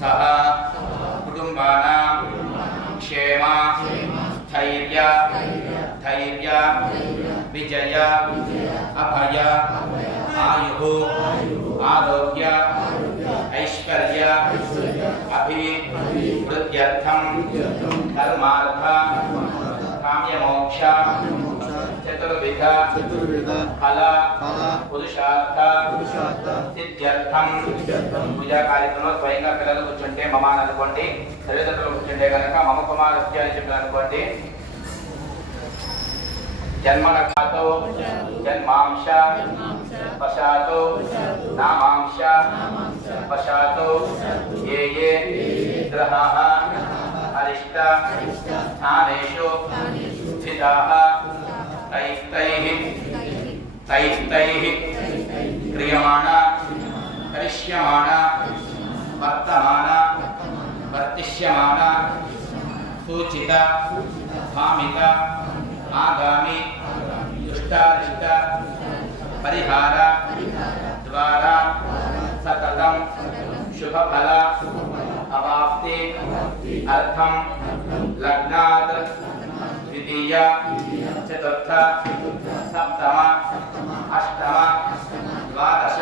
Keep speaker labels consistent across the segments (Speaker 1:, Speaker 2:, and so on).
Speaker 1: सह कुटुंबा क्षेम स्थर्य धैर्य विजय अभय आयु आरोग्य ऐश्वर्य अभि धर्म काम्य काम्यमोक्ष చతుర్విధ
Speaker 2: చతుర్విధ
Speaker 1: ఫల
Speaker 2: ఫల
Speaker 1: పురుషార్థ
Speaker 2: పురుషార్థ
Speaker 1: సిద్ధ్యర్థం
Speaker 2: సిద్ధ్యర్థం
Speaker 1: పూజా కార్యక్రమంలో స్వయంగా పిల్లలు కూర్చుంటే మమ అని అనుకోండి తల్లిదండ్రులు కూర్చుంటే కనుక మమ కుమారస్య అని చెప్పి అనుకోండి. జన్మన ఖాతో జన్మాంశ పశాతో నామాంశ పశాతో ఏ ఏ గ్రహాः అరిష్ట స్థానేషు స్థితాः తైస్తైः క్రియమాణ కరిష్యమాణ వర్తమాన వర్తిష్యమాణ సూచిత భామిత ఆగామి దుష్టారిష్ట పరిహార ద్వారా సతతం శుభఫల అవాప్తి అర్థం లగ్నాత్ ద్వితీయ చతుర్థ సప్తమ अष्टम द्वादश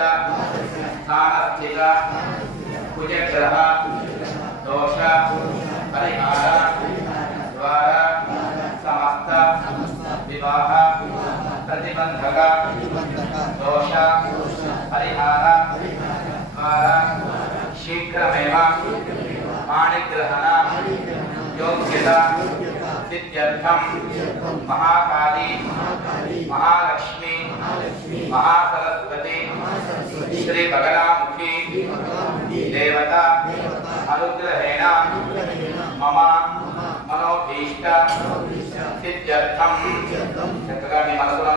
Speaker 1: स्थानस्थित कुजग्रह दोष परिहार द्वार समस्त विवाह प्रतिबंधक दोष परिहार द्वारा शीघ्रमेव पाणिग्रहण योग्यता सिद्ध्यर्थम महाकाली महा మహాసరస్వతి శ్రీ బగలాముఖి దేవత అనుగ్రహేణ మమ మనోభీష్ట సిద్ధ్యర్థం. చక్కగా మీ మనసులో?